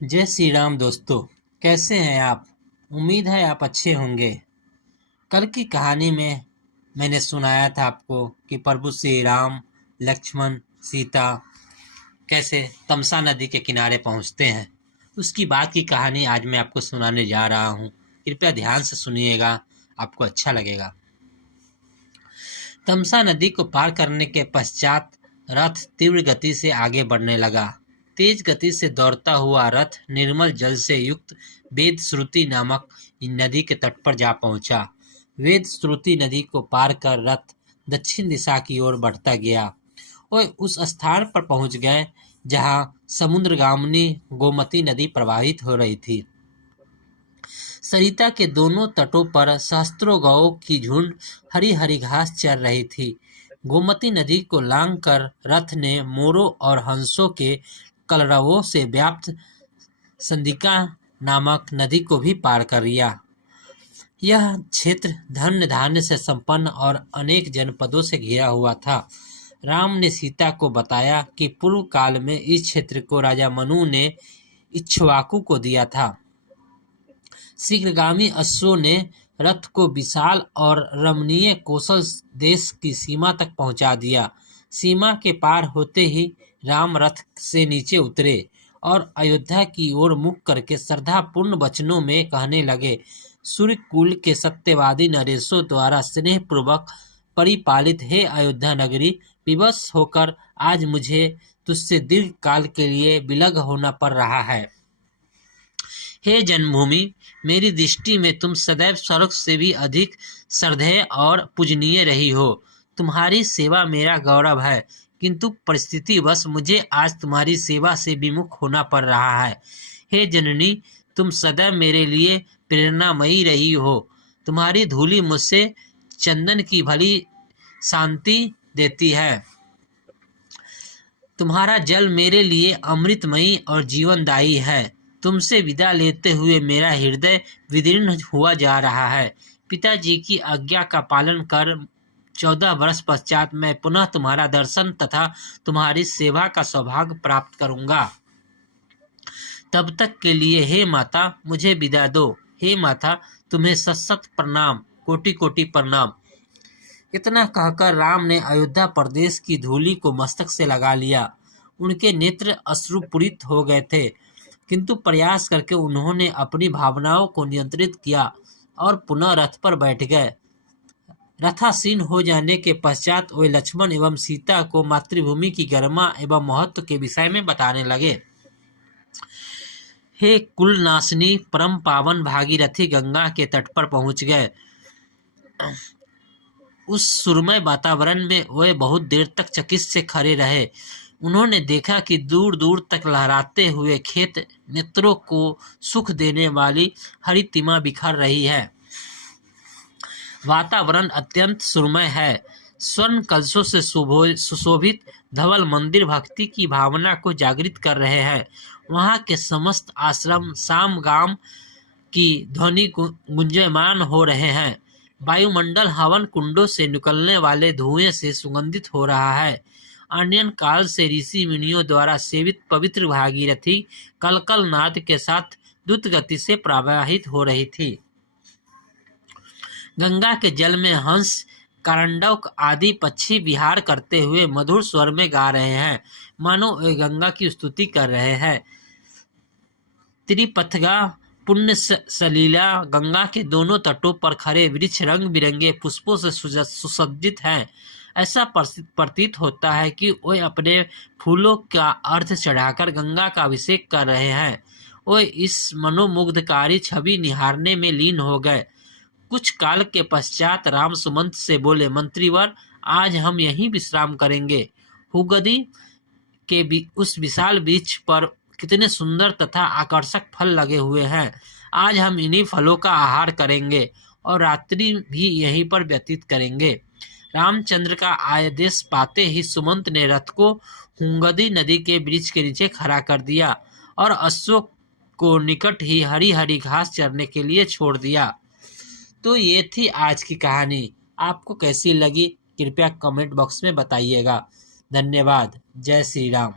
जय श्री राम दोस्तों। कैसे हैं आप? उम्मीद है आप अच्छे होंगे। कल की कहानी में मैंने सुनाया था आपको कि प्रभु श्री राम, लक्ष्मण, सीता कैसे तमसा नदी के किनारे पहुंचते हैं। उसकी बाद की कहानी आज मैं आपको सुनाने जा रहा हूं। कृपया ध्यान से सुनिएगा, आपको अच्छा लगेगा। तमसा नदी को पार करने के पश्चात रथ तीव्र गति से आगे बढ़ने लगा। तेज गति से दौड़ता हुआ रथ निर्मल जल से युक्त वेद श्रुति नामक नदी के तट पर जा पहुंचा। वेद श्रुति नदी को पार कर रथ दक्षिण दिशा की ओर बढ़ता गया और उस स्थान पर पहुंच गए जहां समुद्रगामिनी गोमती नदी प्रवाहित हो रही थी। सरिता के दोनों तटों पर सहस्त्रों गौओं की झुंड हरी हरी घास चर रही थी। गोमती नदी को लांघकर रथ ने मोरों और हंसों के कलरवों से व्याप्त संदिका नामक नदी को भी पार कर लिया। यह क्षेत्र धन्य धान्य से संपन्न और अनेक जनपदों से घिरा हुआ था। राम ने सीता को बताया कि पूर्व काल में इस क्षेत्र को राजा मनु ने इक्ष्वाकु को दिया था। शीघ्रगामी अश्वों ने रथ को विशाल और रमणीय कौशल देश की सीमा तक पहुंचा दिया। सीमा के पार होते ही राम रथ से नीचे उतरे और अयोध्या की ओर मुख करके श्रद्धापूर्ण वचनों में कहने लगे। सूर्य कुल के सत्यवादी नरेशों द्वारा स्नेहपूर्वक परिपालित हे अयोध्या नगरी, विवश होकर आज मुझे तुझसे दीर्घ काल के लिए विलग होना पड़ रहा है। हे जन्मभूमि, मेरी दृष्टि में तुम सदैव स्वर्ग से भी अधिक श्रद्धेय और पूजनीय रही हो। तुम्हारी सेवा मेरा गौरव है, किंतु परिस्थितिवश मुझे आज तुम्हारी सेवा से विमुख होना पड़ रहा है। हे जननी, तुम सदैव मेरे लिए प्रेरणामयी रही हो। तुम्हारी धूली मुझसे चंदन की भली शांति देती है। तुम्हारा जल मेरे लिए अमृतमयी और जीवनदायी है। तुमसे विदा लेते हुए मेरा हृदय विदीर्ण हुआ जा रहा है। पिताजी की आज्ञा का पालन कर 14 वर्ष पश्चात मैं पुनः तुम्हारा दर्शन तथा तुम्हारी सेवा का सौभाग्य प्राप्त करूंगा। तब तक के लिए हे माता, मुझे विदा दो। हे माता, तुम्हें सत सत प्रणाम, कोटि कोटि प्रणाम। इतना कहकर राम ने अयोध्या प्रदेश की धूलि को मस्तक से लगा लिया। उनके नेत्र अश्रुपूरित हो गए थे, किंतु प्रयास करके उन्होंने अपनी भावनाओं को नियंत्रित किया और पुनः रथ पर बैठ गए। रथासीन हो जाने के पश्चात वे लक्ष्मण एवं सीता को मातृभूमि की गरिमा एवं महत्व के विषय में बताने लगे। हे कुलनाशिनी परम पावन भागीरथी गंगा के तट पर पहुंच गए। उस सुरमय वातावरण में वे बहुत देर तक चकित से खड़े रहे। उन्होंने देखा कि दूर दूर तक लहराते हुए खेत नेत्रों को सुख देने वाली हरी तिमा बिखर रही है। वातावरण अत्यंत सुरमय है। स्वर्ण कलशों से सुशोभित धवल मंदिर भक्ति की भावना को जागृत कर रहे हैं। वहाँ के समस्त आश्रम साम गाम की ध्वनि गुंजयमान हो रहे हैं। वायुमंडल हवन कुंडों से निकलने वाले धुएं से सुगंधित हो रहा है। अनयन काल से ऋषि मुनियों द्वारा सेवित पवित्र भागीरथी कलकल नाद के साथ द्रुत गति से प्रवाहित हो रही थी। गंगा के जल में हंस, करंडक आदि पक्षी विहार करते हुए मधुर स्वर में गा रहे हैं, मानो वे गंगा की स्तुति कर रहे हैं। त्रिपथगा पुण्य सलीला गंगा के दोनों तटों पर खड़े वृक्ष रंग बिरंगे पुष्पों से सुसज्जित हैं। ऐसा प्रतीत होता है कि वे अपने फूलों का अर्घ चढ़ाकर गंगा का अभिषेक कर रहे हैं। वे इस मनोमुग्धकारी छवि निहारने में लीन हो गए। कुछ काल के पश्चात राम सुमंत से बोले, मंत्रीवर, आज हम यहीं विश्राम करेंगे। हुगदी के उस विशाल वृक्ष पर कितने सुंदर तथा आकर्षक फल लगे हुए हैं। आज हम इन्हीं फलों का आहार करेंगे और रात्रि भी यहीं पर व्यतीत करेंगे। रामचंद्र का आदेश पाते ही सुमंत ने रथ को हुंगदी नदी के वृक्ष के नीचे खड़ा कर दिया और अश्वों को निकट ही हरी हरी घास चरने के लिए छोड़ दिया। तो ये थी आज की कहानी। आपको कैसी लगी कृपया कमेंट बॉक्स में बताइएगा। धन्यवाद। जय श्री राम।